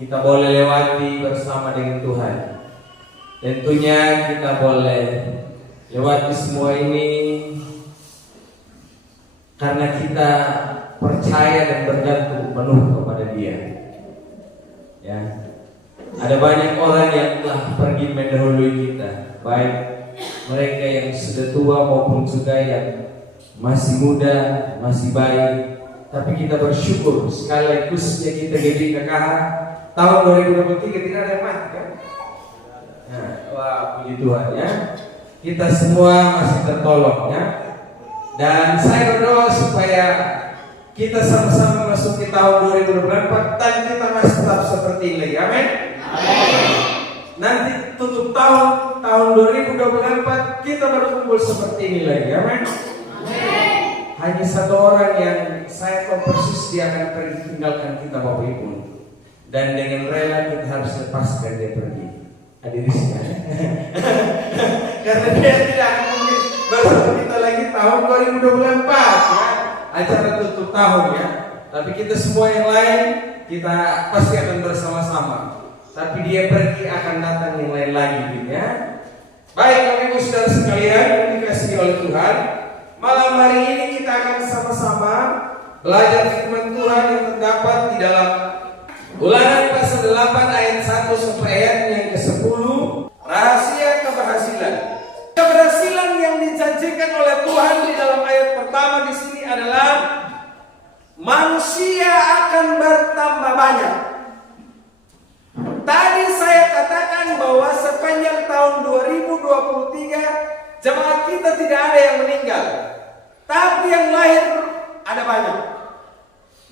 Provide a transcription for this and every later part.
kita boleh lewati bersama dengan Tuhan. Tentunya kita boleh lewati semua ini karena kita percaya dan bergantung penuh kepada Dia. Ya, ada banyak orang yang telah pergi mendahului kita, baik mereka yang sudah tua maupun juga yang masih muda, masih baik. Tapi kita bersyukur sekaligus kita GBI KKH tahun 2023 tidak ada yang mati kan? Nah, wah puji Tuhan ya. Kita semua masih tertolong ya. Dan saya berdoa supaya kita sama-sama memasuki tahun 2024 dan kita masih tetap seperti ini lagi. Amin. Nanti tutup tahun 2024 kita berkumpul seperti ini lagi. Amin. Hanya satu orang yang saya tahu persis dia akan pergi tinggalkan kita Bapak Ibu. Dan dengan rela kita harus lepaskan dia pergi. Hadirin karena dia tidak akan mungkin bersama kita lagi tahun 2024 ya. Acara tutup tahun ya. Tapi kita semua yang lain kita pasti akan bersama-sama. Tapi dia pergi akan datang yang lain lagi gitu ya. Baik Bapak Ibu Saudara sekalian yang dikasihi oleh Tuhan, malam hari ini kita akan sama-sama belajar firman Tuhan yang terdapat di dalam Ulangan pasal 8 ayat 1 sampai ayat yang ke-10. Rahasia keberhasilan. Keberhasilan yang dijanjikan oleh Tuhan di dalam ayat pertama di sini adalah manusia akan bertambah banyak. Tadi saya katakan bahwa sepanjang tahun 2023 jemaat kita tidak ada yang meninggal, tapi yang lahir ada banyak.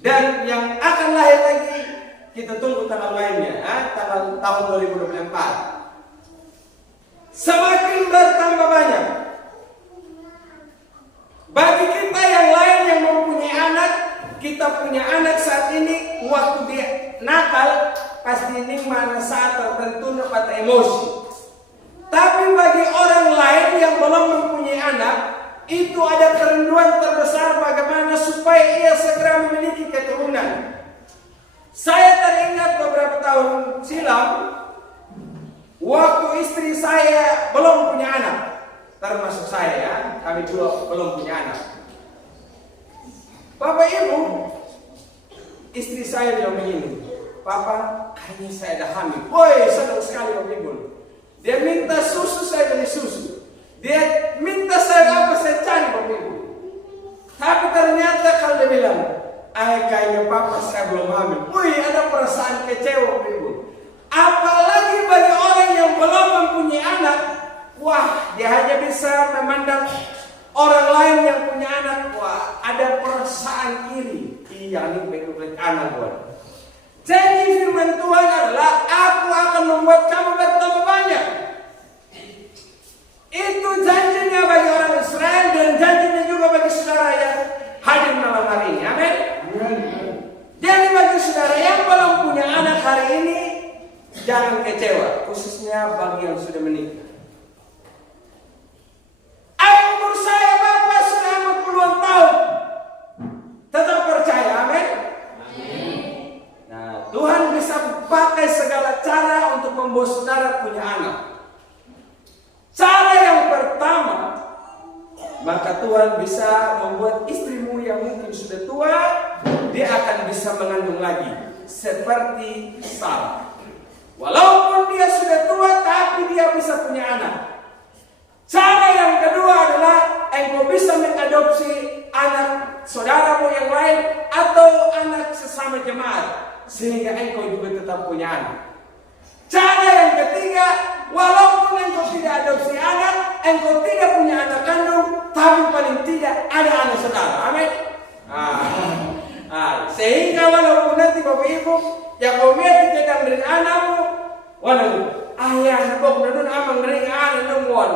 Dan yang akan lahir lagi kita tunggu tanggal lainnya, tanggal tahun 2024. Semakin bertambah banyak. Bagi kita yang lain yang mempunyai anak, kita punya anak saat ini, waktu dia nakal, pasti ini mana saat tertentu dapat emosi. Tapi bagi orang lain yang belum mempunyai anak, itu ada kerinduan terbesar bagaimana supaya ia segera memiliki keturunan. Saya teringat beberapa tahun silam, waktu istri saya belum punya anak, termasuk saya ya, kami dua belum punya anak. Bapak Ibu, istri saya bilang begini, Papa, kayaknya saya ada hamil. Woi, senang sekali Bapak Ibu. Dia minta susu, saya beli susu. Dia minta saya apa, saya cari Bapak Ibu. Tapi ternyata kalau dia bilang, kayaknya Papa saya belum hamil. Wih, ada perasaan kecewa Bapak Ibu. Apalagi bagi orang yang belum mempunyai anak, wah, dia hanya bisa memandang orang lain yang punya anak. Wah, ada perasaan iri. Iya, ini baik-baik anak gue. Jadi firman Tuhan adalah, aku akan membuat kamu bertambah banyak. Itu janjinya bagi orang Israel dan janjinya juga bagi saudara yang hadir malam hari ini. Amin. Jadi bagi saudara yang belum punya anak hari ini, jangan kecewa, khususnya bagi yang sudah menikah. Umur saya Bapak sudah 40-an tahun, tetap percaya, amin. Nah, Tuhan bisa pakai segala cara untuk membuat saudara punya anak. Cara yang pertama, maka Tuhan bisa membuat istrimu yang mungkin sudah tua, dia akan bisa mengandung lagi, seperti Sarah. Walaupun dia sudah tua, tapi dia bisa punya anak. Cara yang kedua adalah engkau bisa mengadopsi anak saudaramu yang lain atau anak sesama jemaat, sehingga engkau juga tetap punya anak. Cara yang ketiga, walaupun engkau tidak adopsi anak, engkau tidak punya anak kandung, tapi paling tidak ada anak saudara. Amin. Sehingga walaupun nanti Bapak Ibu yang kau lihat tidak dari anakmu, walau ayah anak kau menurut amang dari anak nungguan,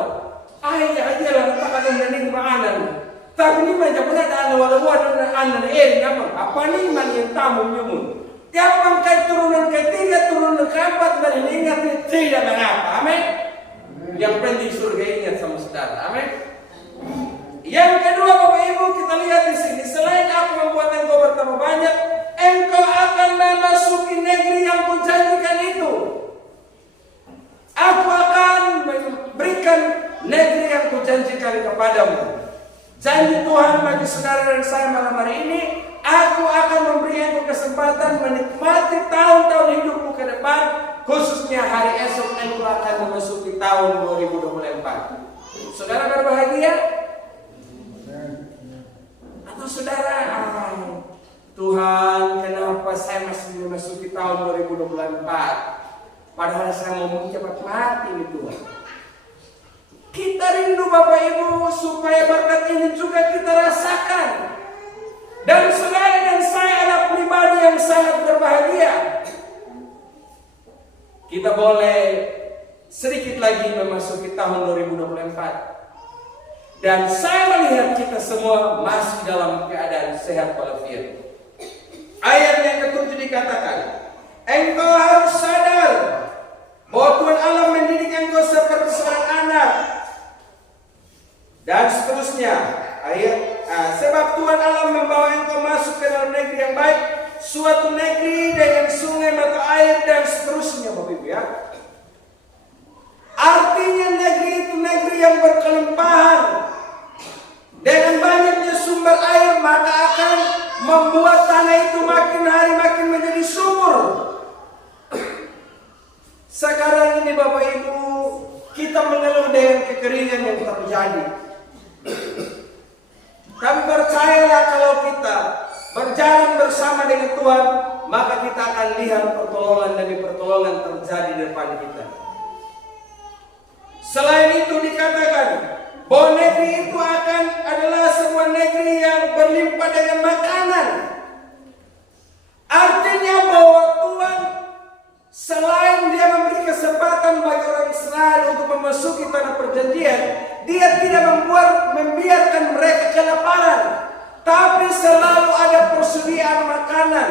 ayah aja lah tak ada dari mana. Tapi ini macam mana ada anak walau anak amang apa ni man yang tamu nyumun. Yang bangkai turunan ketiga, turunan keempat dari ingat tidak mengapa. Amin. Yang penting surga ingat sama saudara. Amin. Yang kedua Bapak Ibu kita lihat di sini, selain aku membuat engkau bertambah banyak, engkau akan memasuki Janji Tuhan bagi saudara dan saya malam hari ini, aku akan memberi engkau kesempatan menikmati tahun-tahun hidupmu ke depan, khususnya hari esok engkau akan memasuki tahun 2024. Saudara berbahagia? Atau saudara, Tuhan, kenapa saya masih memasuki tahun 2024? Padahal saya mau cepat mati nih Tuhan. Kita rindu Bapak Ibu supaya berkat ini juga kita rasakan. Dan saudara dan saya adalah pribadi yang sangat berbahagia. Kita boleh sedikit lagi memasuki tahun 2024. Dan saya melihat kita semua masih dalam keadaan sehat walafiat. Ayat yang ke-7 dikatakan, engkau harus sadar bahwa Tuhan Allah mendidik engkau seperti seorang anak. Dan seterusnya, sebab Tuhan Allah membawa engkau masuk ke dalam negeri yang baik, suatu negeri dengan sungai mata air dan seterusnya, Bapak Ibu ya. Artinya negeri itu negeri yang berkelimpahan. Dengan banyaknya sumber air, maka akan membuat tanah itu makin hari makin menjadi subur. Sekarang ini Bapak Ibu, kita mengeluh dengan kekeringan yang terjadi. Tapi percayalah kalau kita berjalan bersama dengan Tuhan, maka kita akan lihat pertolongan demi pertolongan terjadi di depan kita. Selain itu dikatakan bahwa negeri itu adalah sebuah negeri yang berlimpah dengan makanan. Artinya bahwa Tuhan selain Dia memberi kesempatan bagi orang Israel untuk memasuki tanah perjanjian, Dia tidak membiarkan mereka kelaparan, tapi selalu ada persediaan makanan.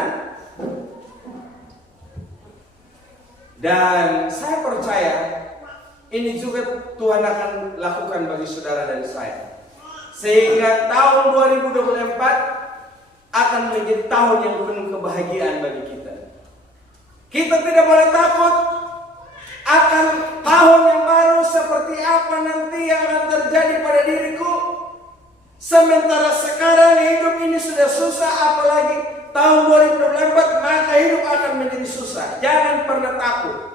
Dan saya percaya ini juga Tuhan akan lakukan bagi saudara dan saya. Sehingga tahun 2024 akan menjadi tahun yang penuh kebahagiaan bagi kita. Kita tidak boleh takut akan tahun yang baru seperti apa nanti yang akan terjadi pada diriku. Sementara sekarang hidup ini sudah susah, apalagi tahun 2024, maka hidup akan menjadi susah. Jangan pernah takut.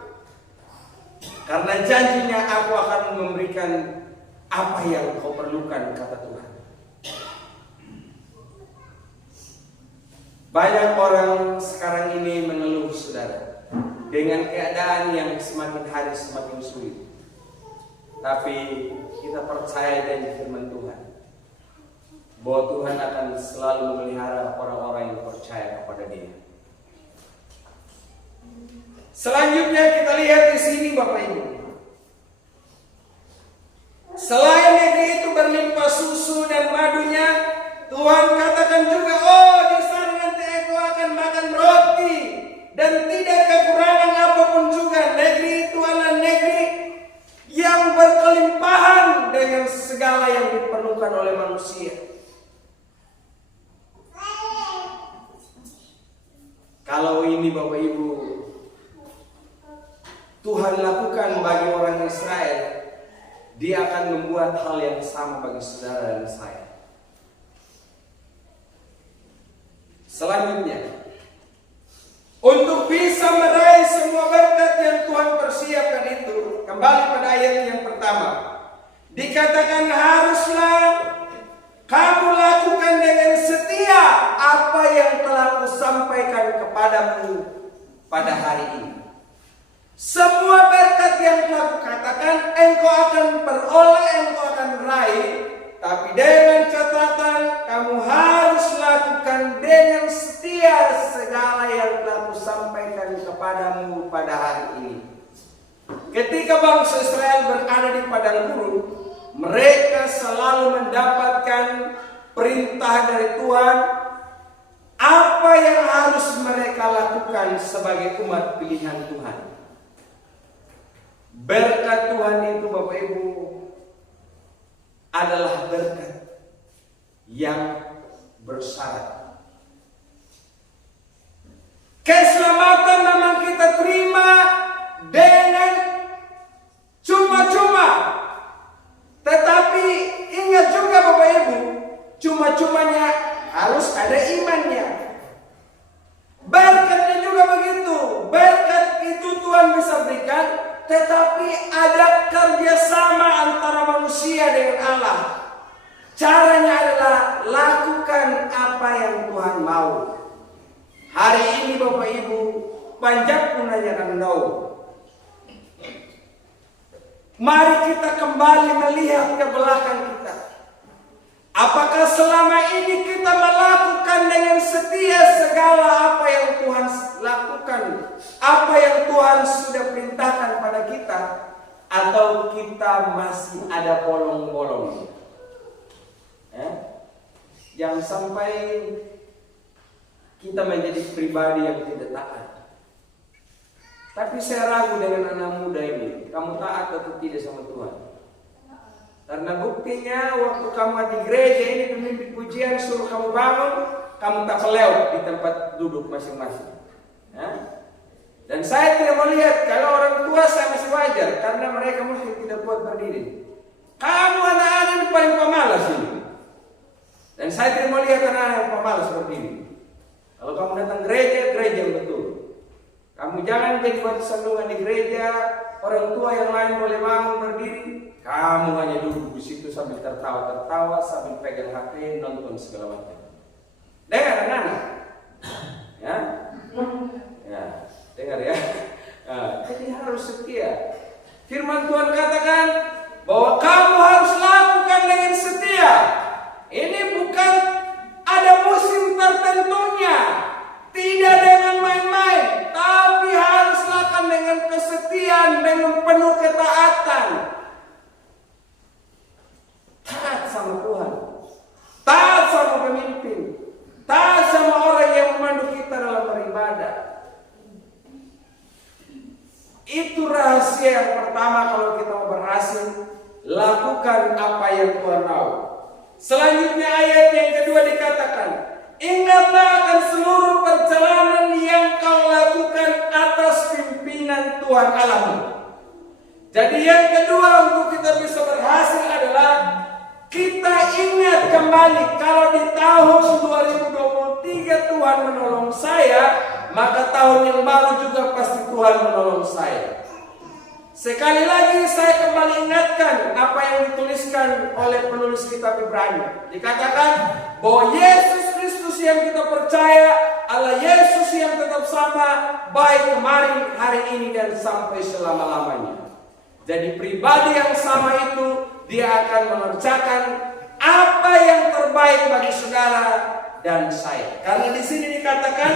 Karena janjinya aku akan memberikan apa yang kau perlukan, kata Tuhan. Banyak orang sekarang ini mengeluh saudara, dengan keadaan yang semakin hari semakin sulit. Tapi kita percaya dengan firman Tuhan, bahwa Tuhan akan selalu memelihara orang-orang yang percaya kepada Dia. Selanjutnya kita lihat di sini Bapak Ibu. Selain negeri itu berlimpah susu dan madunya, Tuhan katakan juga, di sana nanti engkau akan makan roti dan tidak kekurangan apapun juga. Negeri itu adalah negeri yang berkelimpahan dengan segala yang diperlukan oleh manusia. Kalau ini Bapak Ibu Tuhan lakukan bagi orang Israel, Dia akan membuat hal yang sama bagi saudara dan saya. Selanjutnya, untuk bisa meraih semua berkat yang Tuhan persiapkan itu, kembali pada ayat yang pertama, dikatakan haruslah kamu lakukan dengan setia apa yang telah kusampaikan kepadamu pada hari ini. Semua berkat yang telah kukatakan engkau akan peroleh, engkau akan raih, tapi dengan catatan kamu harus lakukan dengan setia segala yang telah kusampaikan kepadamu pada hari ini. Ketika bangsa Israel berada di padang gurun, mereka selalu mendapatkan perintah dari Tuhan apa yang harus mereka lakukan sebagai umat pilihan Tuhan. Berkat Tuhan itu Bapak Ibu adalah berkat yang bersyarat. Keselamatan memang kita terima dengan cuma-cuma. Tetapi ingat juga Bapak Ibu, tetapi ada kerjasama antara manusia dengan Allah. Caranya adalah lakukan apa yang Tuhan mau. Hari ini Bapak Ibu, banyak pun nanyakan no. Mari kita kembali melihat ke belakang kita. Apakah selama ini kita melakukan dengan setia segala apa yang Tuhan lakukan, apa yang Tuhan sudah perintahkan pada kita, atau kita masih ada bolong-bolong? Jangan sampai kita menjadi pribadi yang tidak taat. Tapi saya ragu dengan anak muda ini, kamu taat atau tidak sama Tuhan? Karena buktinya waktu kamu di gereja ini pemimpin pujian suruh kamu bangun, kamu tak meleot di tempat duduk masing-masing. Dan saya tidak melihat, kalau orang tua saya masih wajar, karena mereka mungkin tidak kuat berdiri. Kamu anak-anak yang paling pemalas ini. Dan saya tidak melihat anak-anak yang pemalas seperti ini. Kalau kamu datang gereja, gereja yang betul. Kamu jangan jadi batu sandungan di gereja, orang tua yang lain boleh bangun berdiri, kamu hanya duduk di situ sambil tertawa-tertawa, sambil pegang HP, nonton segala macam. Dengar anak-anak? Ya? Ya, dengar ya. Jadi harus setia. Firman Tuhan katakan bahwa kamu harus lakukan dengan setia. Ini bukan ada musim tertentunya, tidak dengan main-main, tapi harus lakukan dengan kesetiaan, dengan penuh ketaatan. Taat sama Tuhan, taat sama pemimpin, taat sama orang yang memandu kita dalam beribadah. Itu rahasia yang pertama kalau kita mau berhasil, lakukan apa yang Tuhan mau. Selanjutnya ayat yang kedua dikatakan, ingatlah akan seluruh perjalanan yang kau lakukan atas pimpinan Tuhan Allahmu. Jadi yang kedua untuk kita bisa berhasil adalah kita ingat kembali kalau di tahun 2023 Tuhan menolong saya, maka tahun yang baru juga pasti Tuhan menolong saya. Sekali lagi saya kembali ingatkan apa yang dituliskan oleh penulis kitab Ibrani. Dikatakan bahwa Yesus Kristus yang kita percaya adalah Yesus yang tetap sama, baik kemarin, hari ini, dan sampai selama-lamanya. Jadi pribadi yang sama itu, dia akan mengerjakan apa yang terbaik bagi saudara dan saya. Karena di sini dikatakan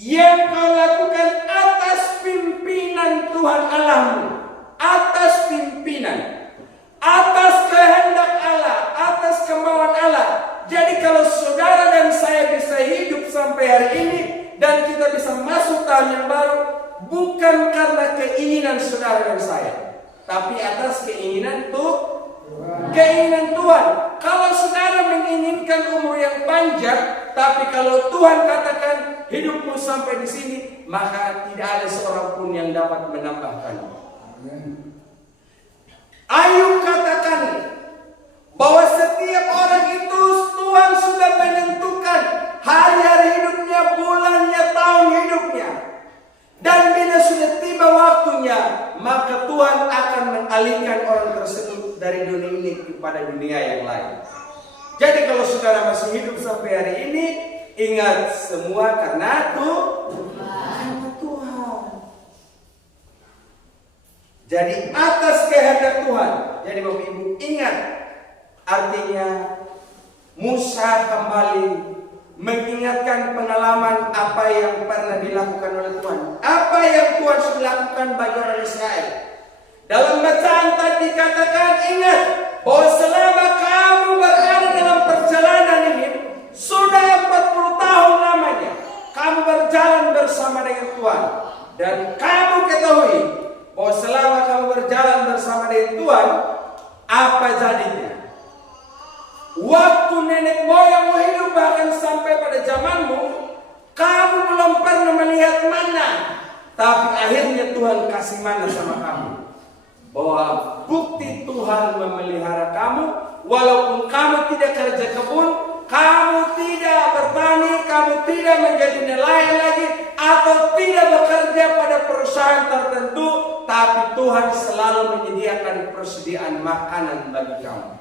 yang kau lakukan atas pimpinan Tuhan Allahmu, atas pimpinan, atas kehendak Allah, atas kemauan Allah. Jadi kalau saudara dan saya bisa hidup sampai hari ini dan kita bisa masuk tahun yang baru, bukan karena keinginan saudara dan saya, tapi atas keinginan keinginan Tuhan. Kalau saudara menginginkan umur yang panjang, tapi kalau Tuhan katakan hidupmu sampai di sini, maka tidak ada seorang pun yang dapat menambahkan. Ayub katakan bahwa setiap orang itu Tuhan sudah menentukan hari-hari hidupnya, bulannya, tahun hidupnya. Dan bila sudah tiba waktunya, maka Tuhan akan mengalihkan orang tersebut dari dunia ini kepada dunia yang lain. Jadi kalau saudara masih hidup sampai hari ini, ingat semua karena Tuhan. Jadi atas kehendak Tuhan. Jadi Bapak Ibu ingat, artinya Musa kembali mengingatkan pengalaman apa yang pernah dilakukan oleh Tuhan. Apa yang Tuhan sudah lakukan bagi orang Israel. Dalam bacaan tadi dikatakan, ingat bahwa selama kamu berada dalam perjalanan ini, sudah 40 tahun lamanya kamu berjalan bersama dengan Tuhan. Dan kamu ketahui bahwa selama kamu berjalan bersama dengan Tuhan, apa jadinya? Waktu nenek moyangmu hidup, bahkan sampai pada zamanmu, kamu belum pernah melihat mana. Tapi akhirnya Tuhan kasih mana sama kamu. Bahwa bukti Tuhan memelihara kamu, walaupun kamu tidak kerja kebun, kamu tidak bertani, kamu tidak menjadi nelayan lagi, atau tidak perusahaan tertentu, tapi Tuhan selalu menyediakan persediaan makanan bagi kamu.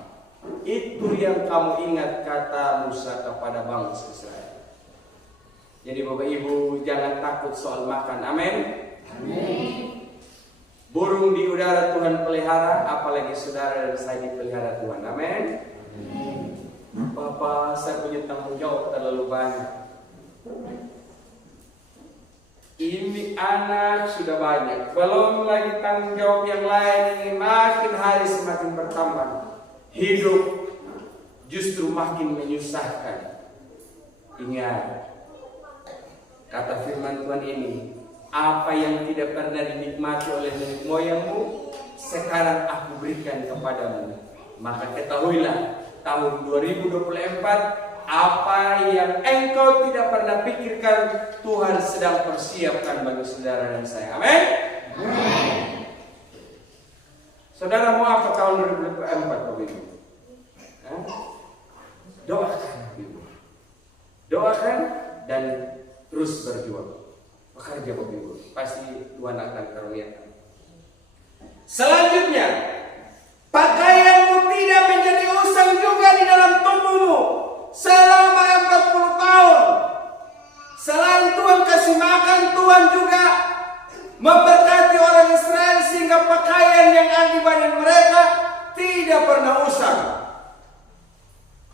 Itu yang kamu ingat kata Musa kepada bangsa Israel. Jadi Bapak Ibu jangan takut soal makan. Amin. Burung di udara Tuhan pelihara, apalagi saudara dan saya dipelihara Tuhan. Amin. Bapak, saya punya tanggung jawab terlalu banyak. Ini anak sudah banyak, belum lagi tanggung jawab yang lain. Ini makin hari semakin bertambah. Hidup justru makin menyusahkan. Ingat kata firman Tuhan ini, apa yang tidak pernah dinikmati oleh nenek moyangmu, sekarang aku berikan kepadamu. Maka ketahuilah, tahun 2024, apa yang engkau tidak pernah pikirkan, Tuhan sedang persiapkan bagi saudara dan saya. Amin. Saudara mau apa tahun 2024, Bapak Ibu? Doakan, Bapak Ibu. Doakan dan terus berjuang. Bekerja, Bapak Ibu. Pasti Tuhan akan karuniakan. Selanjutnya, pakaianmu tidak menjadi usang juga di dalam tubuhmu selama 40 tahun. Selain Tuhan kasih makan, Tuhan juga memberkati orang Israel sehingga pakaian yang ada di badan mereka tidak pernah usang.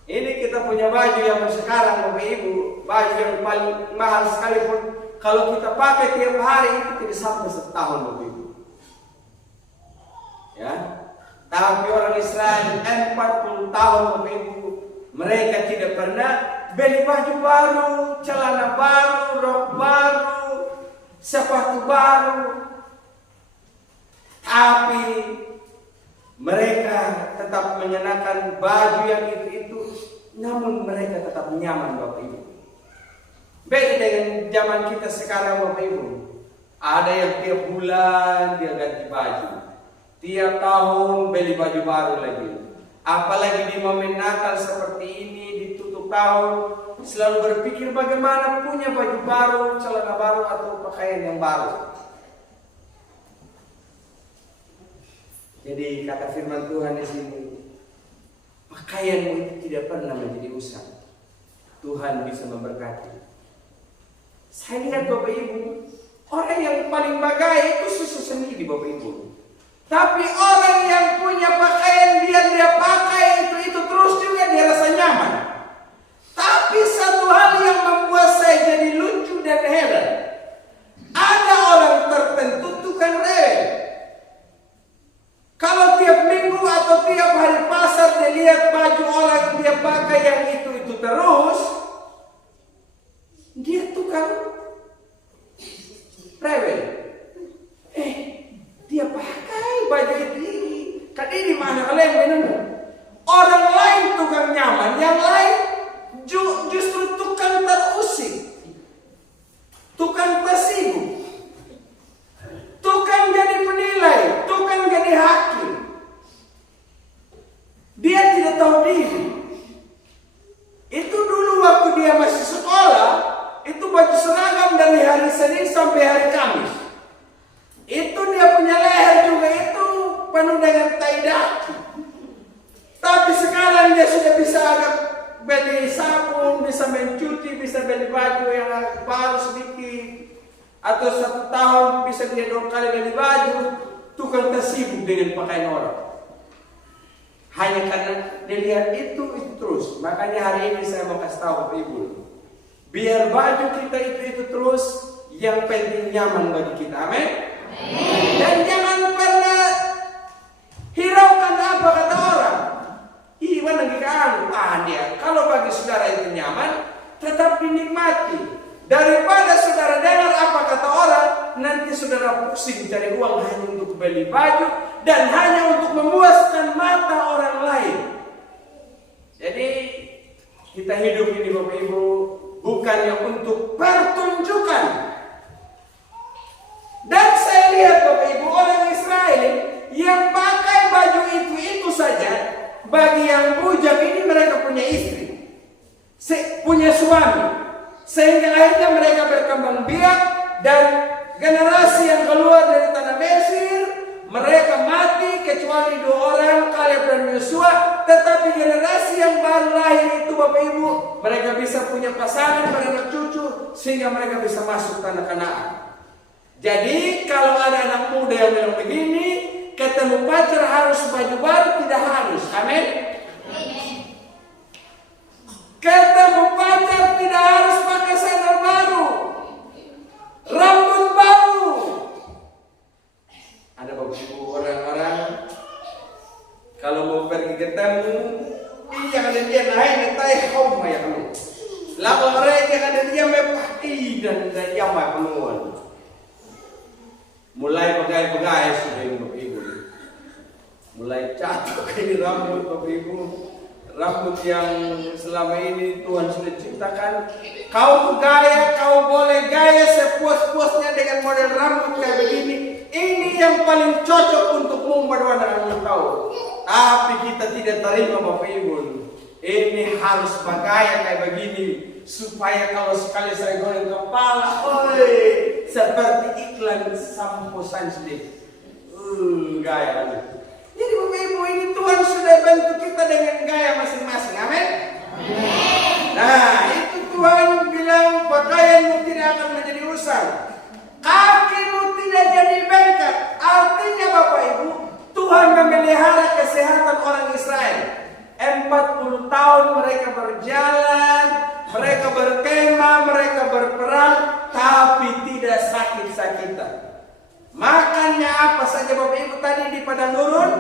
Ini kita punya baju yang sekarang, Bapak Ibu, baju yang paling mahal sekalipun kalau kita pakai tiap hari itu tidak sampai setahun, Bapak Ibu. Ya, tapi orang Israel 40 tahun, Bapak Ibu, mereka tidak pernah beli baju baru, celana baru, rok baru, sepatu baru. Tapi mereka tetap mengenakan baju yang itu, namun mereka tetap nyaman, Bapak Ibu. Beda dengan zaman kita sekarang, Bapak Ibu. Ada yang tiap bulan dia ganti baju, tiap tahun beli baju baru lagi. Apalagi di momen Natal seperti ini, ditutup tahun, selalu berpikir bagaimana punya baju baru, celana baru atau pakaian yang baru. Jadi kata firman Tuhan di sini, pakaianmu itu tidak pernah menjadi usang. Tuhan bisa memberkati. Saya lihat, Bapak Ibu, orang yang paling bagai itu susu sendiri, Bapak Ibu. Tapi orang yang punya pakaian dia pakai itu terus juga dia rasa nyaman. Tapi satu hal yang membuat saya jadi lucu dan heran, ada orang tertentu tukang rewel. Kalau tiap minggu atau tiap hari pasar dia lihat baju orang dia pakai yang itu terus, dia tukang rewel. Dia pakai baju ini, kan ini mana kalian? Orang lain tukang nyaman, yang lain justru tukang terusik, tukang tersibuk, tukang jadi penilai, tukang jadi hakim. Dia tidak tahu diri. Itu dulu waktu dia masih sekolah, itu baju seragam dari hari Senin sampai hari Kamis. Itu dia punya leher juga itu penuh dengan tai daki. Tapi sekarang dia sudah bisa agak beli sabun, bisa mencuci, bisa beli baju yang baru sedikit. Atau 1 tahun bisa dia 2 kali beli baju. Tukang tersibuk dengan pakaian orang. Hanya karena dia lihat itu terus. Makanya hari ini saya mau kasih tahu Bapak Ibu, biar baju kita itu terus, yang penting nyaman bagi kita. Amin. Dan jangan pernah hiraukan apa kata orang. Iwan lagi dia. Kalau bagi saudara itu nyaman, tetap dinikmati. Daripada saudara dengar apa kata orang, nanti saudara pusing cari uang hanya untuk beli baju dan hanya untuk memuaskan mata orang lain. Jadi kita hidup ini, Bapak Ibu, bukannya untuk pertunjukan. Dan saya lihat, Bapak Ibu, orang Israel yang pakai baju itu saja, bagi yang bujang ini mereka punya istri, punya suami, sehingga akhirnya mereka berkembang biak dan generasi yang keluar dari tanah Mesir, mereka mati kecuali 2 orang, Kaleb dan Yosua. Tetapi generasi yang baru lahir itu Bapak Ibu, mereka bisa punya pasangan, beranak cucu, sehingga mereka bisa masuk tanah Kanaan. Jadi kalau ada anak muda yang bilang begini, ketemu pacar harus baju baru, tidak harus. Amin. Ketemu pacar tidak harus pakai sandal baru, rambut baru. Ada Bapak Ibu orang-orang kalau mau pergi ketemu, jangan ada dia naik netai kau mah ya kamu. Lalu mereka ada dia mepah dan dia mah penuhan. Mulai pegai-pegai sudah ini Bapak Ibu. Mulai catok ini rambut Bapak Ibu. Rambut yang selama ini Tuhan sudah ciptakan. Kau gaya, kau boleh gaya sepuas-puasnya dengan model rambut kayak begini. Ini yang paling cocok untukmu berdua dengan kau. Tapi kita tidak terima Bapak Ibu. Ini harus bergaya kayak begini supaya kalau sekali saya goreng kepala, seperti iklan sampo Sunslip. Gaya. Jadi Bapak Ibu, ini Tuhan sudah bantu kita dengan gaya masing-masing. Amin. Nah, itu Tuhan bilang pakaianmu tidak akan menjadi usang, kakimu tidak jadi bengkak. Artinya Bapak Ibu, Tuhan memelihara kesehatan orang Israel. 40 tahun mereka berjalan, mereka berkemah, mereka berperang, tapi tidak sakit-sakitan. Makannya apa saja Bapak Ibu tadi di padang gurun?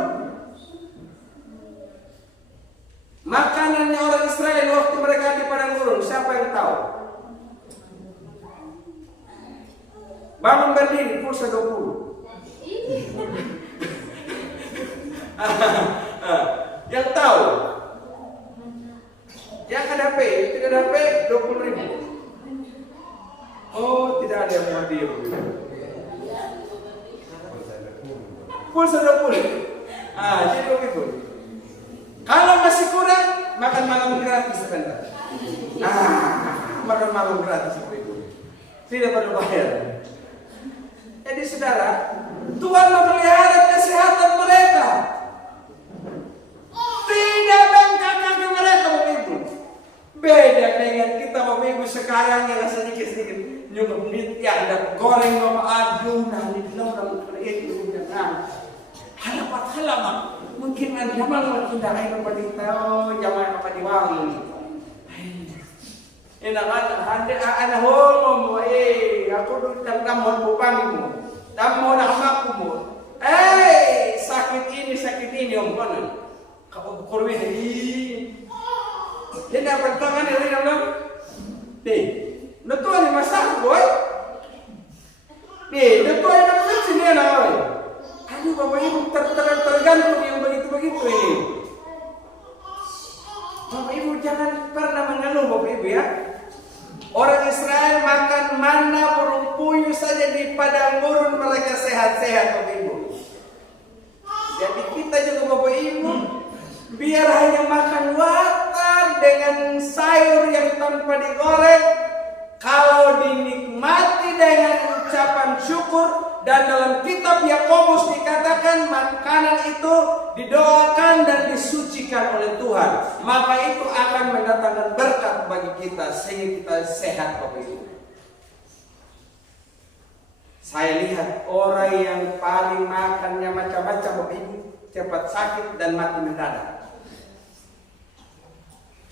Makanannya orang Israel waktu mereka di padang gurun, siapa yang tahu? Bangun berdiri, pulsa 20. Yang tahu? Yang ada HP, tidak ada HP 20.000. Oh, tidak ada yang mau dia. Pulsa 20. Jadi begitu. Kalau masih kurang, makan malam gratis sebentar. Makan malam gratis begitu. Tidak perlu bayar. Jadi saudara, Tuhan memelihara kesehatan mereka. Tidak bengkak kaki mereka Bapak Ibu. Beda dengan kita Bapak Ibu sekarang yang sedikit-sedikit nyukup duit ya ada goreng Bapak, aduh nanti dalam itu jangan halaman mungkin ada jamal kita air apa di tahu jamal apa di wangi. Enak anak homo aku duduk damon bupangimu damon anakmu sakit ini om konon kau korwe ini apa tangan ini orang Netua ni masak boy. Netua yang mana sini nak boy. Aduh Bapak Ibu tergantung yang begitu-begitu ini. Bapak Ibu jangan pernah mengeluh Bapak Ibu ya. Orang Israel makan mana burung puyuh saja di padang gurun mereka sehat-sehat Bapak Ibu. Jadi kita juga Bapak Ibu biar hanya makan watar dengan sayur yang tanpa digoreng. Kalau dinikmati dengan ucapan syukur dan dalam kitab Yakobus dikatakan makanan itu didoakan dan disucikan oleh Tuhan, maka itu akan mendatangkan berkat bagi kita sehingga kita sehat Bapak Ibu. Saya lihat orang yang paling makannya macam-macam Bapak Ibu cepat sakit dan mati mendadak.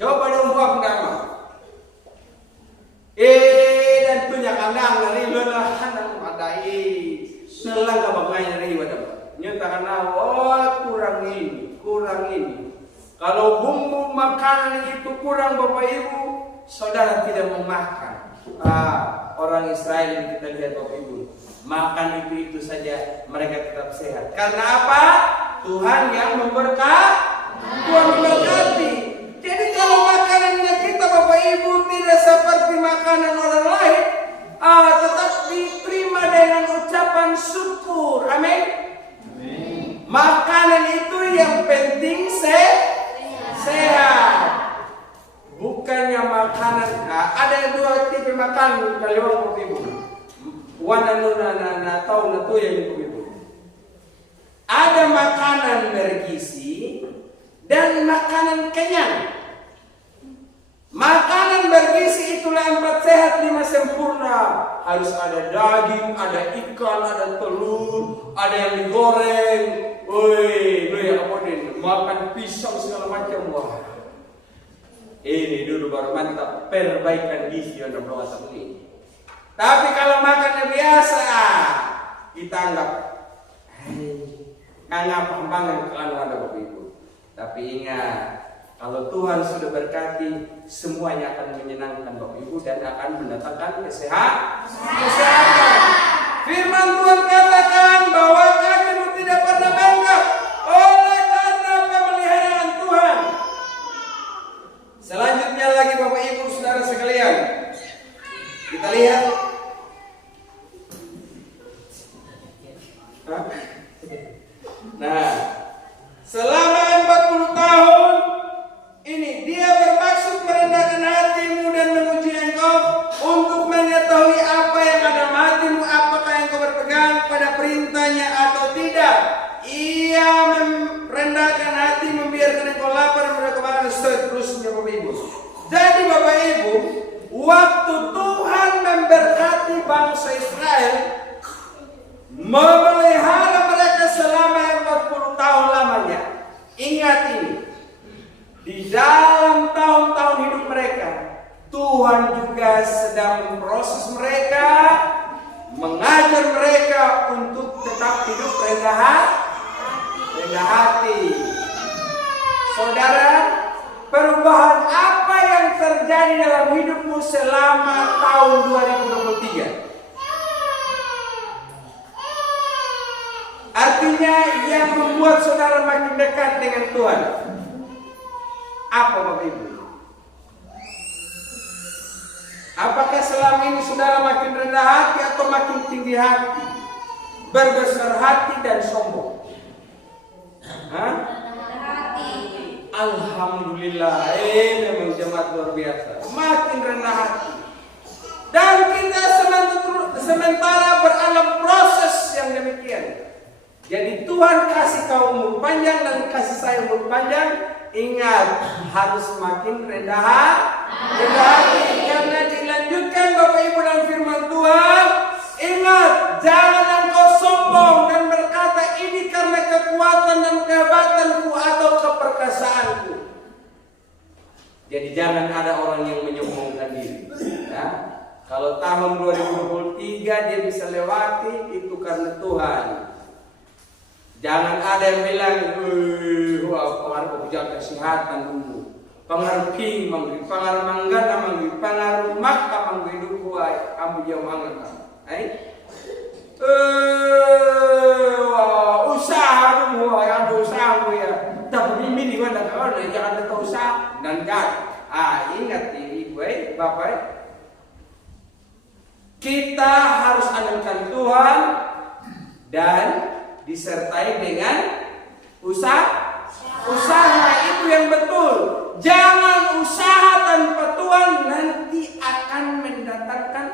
Coba dong buat pertama. Dan tunya kandang dari lelah hanang madai nelang ka bagay dari wadah. Nyata kana kurang ini. Kalau bumbu makanan itu kurang Bapak Ibu, saudara tidak mau makan. Orang Israel yang kita lihat Bapak Ibu, makan itu saja mereka tetap sehat. Karena apa? Tuhan yang Tuhan memberkati. Jadi kalau makanannya kita Bapak Ibu tidak seperti makanan orang lain, tetap diterima dengan ucapan syukur. Amin. Makanan itu yang penting sehat. Bukannya makanan. Ada 2 tipe makanan kalau Bapak Ibu. wananuna tahu na to yang itu. Ada makanan bergizi dan makanan kenyang. Makanan bergizi itulah 4 sehat 5 sempurna. Harus ada daging, ada ikan, ada telur, ada yang digoreng. Woi, lu yang apa nih? Makan pisang segala macam. Wah, ini dulu baru mantap perbaikan gizi yang berbuat ini. Tapi kalau makannya biasa, kita anggap nggak perkembangan kalau ada Bapak Ibu. Tapi ingat, kalau Tuhan sudah berkati, semuanya akan menyenangkan Bapak Ibu dan akan mendatangkan kesehatan. Firman Tuhan katakan bahwa kami tidak pernah bangga oleh karena pemeliharaan Tuhan. Selanjutnya lagi Bapak Ibu saudara sekalian, kita lihat. Nah, selama 40 tahun ini dia bermaksud merendahkan hatimu dan menguji engkau untuk mengetahui apa yang ada dalam hatimu, apakah engkau berpegang pada perintahnya atau tidak. Ia merendahkan hati, membiarkan engkau lapar, berkembang dan seterusnya Bapak Ibu. Jadi Bapak Ibu, waktu Tuhan memberkati bangsa Israel, memelihara mereka selama 40 tahun lamanya. Ingat ini, di dalam tahun-tahun hidup mereka, Tuhan juga sedang memproses mereka, mengajar mereka untuk tetap hidup rendah hati. Saudara, perubahan apa yang terjadi dalam hidupmu selama tahun 2023? Artinya yang membuat saudara makin dekat dengan Tuhan. Apa Bapak Ibu? Apakah selama ini saudara makin rendah hati atau makin tinggi hati? Berbesar hati dan sombong? Hah? Alhamdulillah, memang jemaat luar biasa. Makin rendah hati. Dan kita sementara beralam proses yang demikian. Jadi Tuhan kasih kau umur panjang dan kasih saya umur panjang. Ingat, harus makin rendah hati. Karena dilanjutkan Bapak Ibu dalam firman Tuhan. Ingat, jangan engkau sombong dan berkata ini karena kekuatan dan kehebatanku atau keperkasaanku. Jadi jangan ada orang yang menyombongkan diri. Ya? Kalau tahun 2023 dia bisa lewati, itu karena Tuhan. Jangan ada yang bilang, pengaruh jaga kesehatan dulu, pengaruh king, pengaruh manggana, pengaruh maka menghidup kuai, ambil jauh angan. Usaha dulu, ada usaha ya. Tapi ini di mana kalau jangan ada usaha dan kan. Ingat ibu, bapak, kita harus andalkan Tuhan dan disertai dengan usaha itu yang betul. Jangan usaha tanpa Tuhan, nanti akan mendatangkan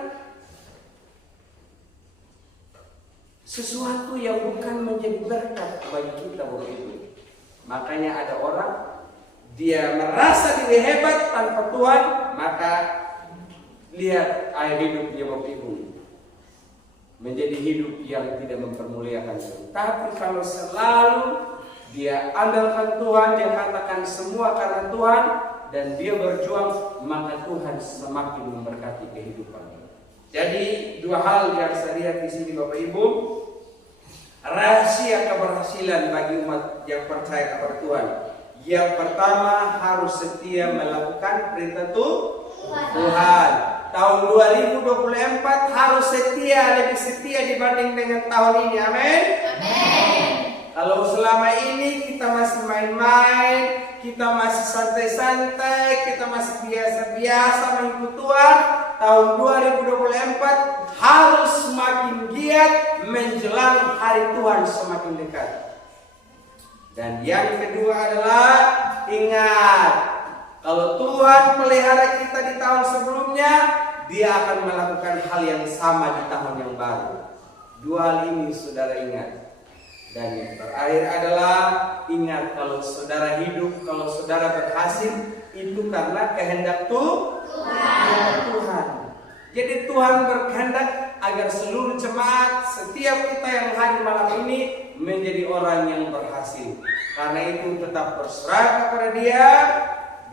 sesuatu yang bukan menjadi berkat bagi kita begitu. Makanya ada orang dia merasa diri hebat tanpa Tuhan, maka lihat air hidupnya Bapak Ibu menjadi hidup yang tidak mempermuliakan Tuhan. Tapi kalau selalu dia andalkan Tuhan, dia katakan semua karena Tuhan, dan dia berjuang, maka Tuhan semakin memberkati kehidupannya. Jadi dua hal yang saya lihat di sini Bapak Ibu, rahasia keberhasilan bagi umat yang percaya kepada Tuhan. Yang pertama, harus setia melakukan perintah Tuhan. Tahun 2024 harus setia, lebih setia dibanding dengan tahun ini. Amin. Kalau selama ini kita masih main-main, kita masih santai-santai, kita masih biasa-biasa mengikut Tuhan, tahun 2024 harus semakin giat menjelang hari Tuhan semakin dekat. Dan yang kedua adalah, ingat, kalau Tuhan pelihara kita di tahun sebelumnya, dia akan melakukan hal yang sama di tahun yang baru. Dua hal ini saudara ingat. Dan yang terakhir adalah ingat, kalau saudara hidup, kalau saudara berhasil, itu karena kehendak Tuhan. Jadi Tuhan berkehendak agar seluruh jemaat, setiap kita yang hadir malam ini menjadi orang yang berhasil. Karena itu tetap berserah kepada Dia.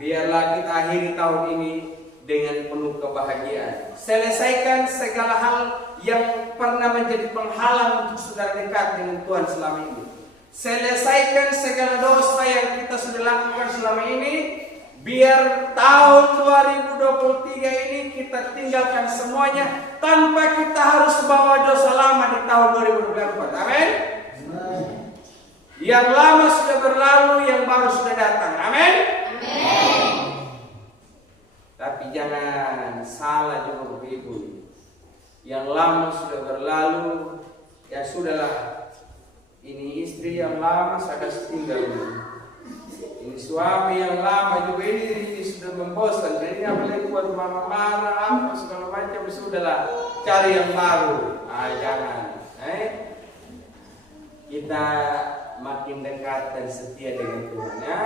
Biarlah kita akhiri tahun ini dengan penuh kebahagiaan. Selesaikan segala hal yang pernah menjadi penghalang untuk saudara dekat dengan Tuhan selama ini. Selesaikan segala dosa yang kita sudah lakukan selama ini. Biar tahun 2023 ini kita tinggalkan semuanya tanpa kita harus bawa dosa lama di tahun 2024. Amin. Yang lama sudah berlalu, yang baru sudah datang. Amin. Tapi jangan salah juga Bapak Ibu. Yang lama sudah berlalu, ya sudahlah. Ini istri yang lama saya kasih tinggal ini. Ini suami yang lama juga ini sudah membosan. Jadi apalagi buat mama marah apa segala macam, sudahlah cari yang baru. Jangan. Kita makin dekat dan setia dengan Tuhan ya.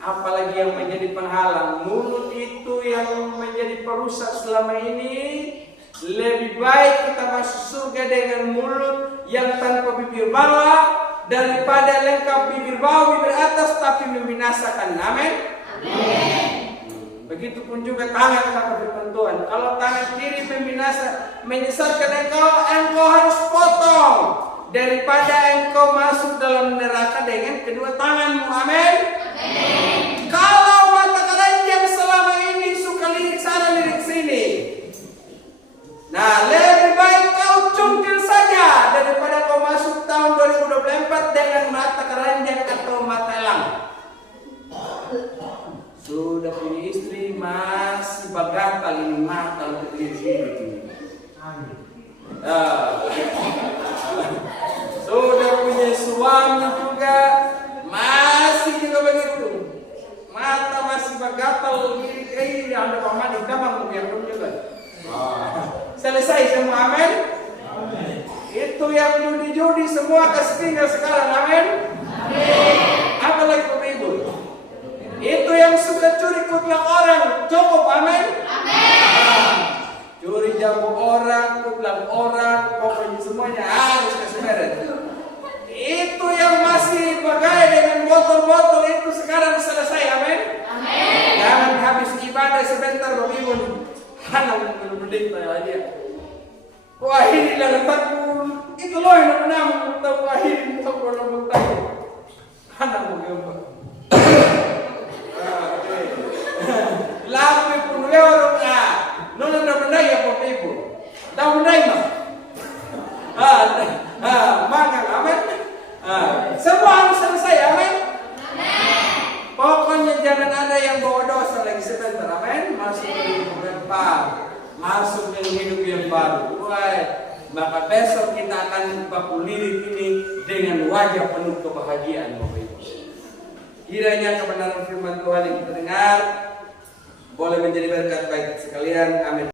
Apalagi yang menjadi penghalang, mulut itu yang menjadi perusak selama ini. Lebih baik kita masuk surga dengan mulut yang tanpa bibir bawah daripada lengkap bibir bawah bibir atas tapi membinasakan. Amin. Begitupun juga tangan, kata firman Tuhan. Kalau tangan kiri menyesatkan engkau harus potong daripada engkau masuk dalam neraka dengan kedua tanganmu. Amin. Kalau mata keranjang selama ini suka lirik sana lirik sini, nah lebih baik kau cungkil saja daripada kau masuk tahun 2024 dengan mata keranjang atau mata elang. Sudah punya istri masih bagatal ini mata untuk lirik ini. Sudah punya suami juga masih juga begitu. Mata masih bagatal lirik ini ada pamadi damang yang juga. Selesai semua. Amin. Itu yang judi-judi semua kasih tinggal sekarang. Amin. Apa lagi Bapak Ibu? Itu yang sudah curi kutlak orang cukup. Amin. Curi jamu orang, kutlak orang, pokoknya semuanya harus kasih beres. Itu yang masih pakai dengan botol-botol itu sekarang selesai. Amin. Jangan habis ibadah sebentar Bapak Ibu. Hana menurut aja. Wah ini lah takut. Itu loh yang nama tahu akhir itu kalau tahu. Hana mengapa? Lalu pun orang nona nama ya Bapak Ibu. Tahu nama? Makan amin. Semua harus selesai. Amin. Pokoknya jangan ada yang bawa dosa lagi sebentar. Amin. Masuk ke hidup yang baru. Masuk ke hidup yang baru. Maka besok kita akan baku lirik ini dengan wajah penuh kebahagiaan Bapak Ibu. Kiranya kebenaran firman Tuhan yang kita dengar boleh menjadi berkat bagi sekalian. Amin.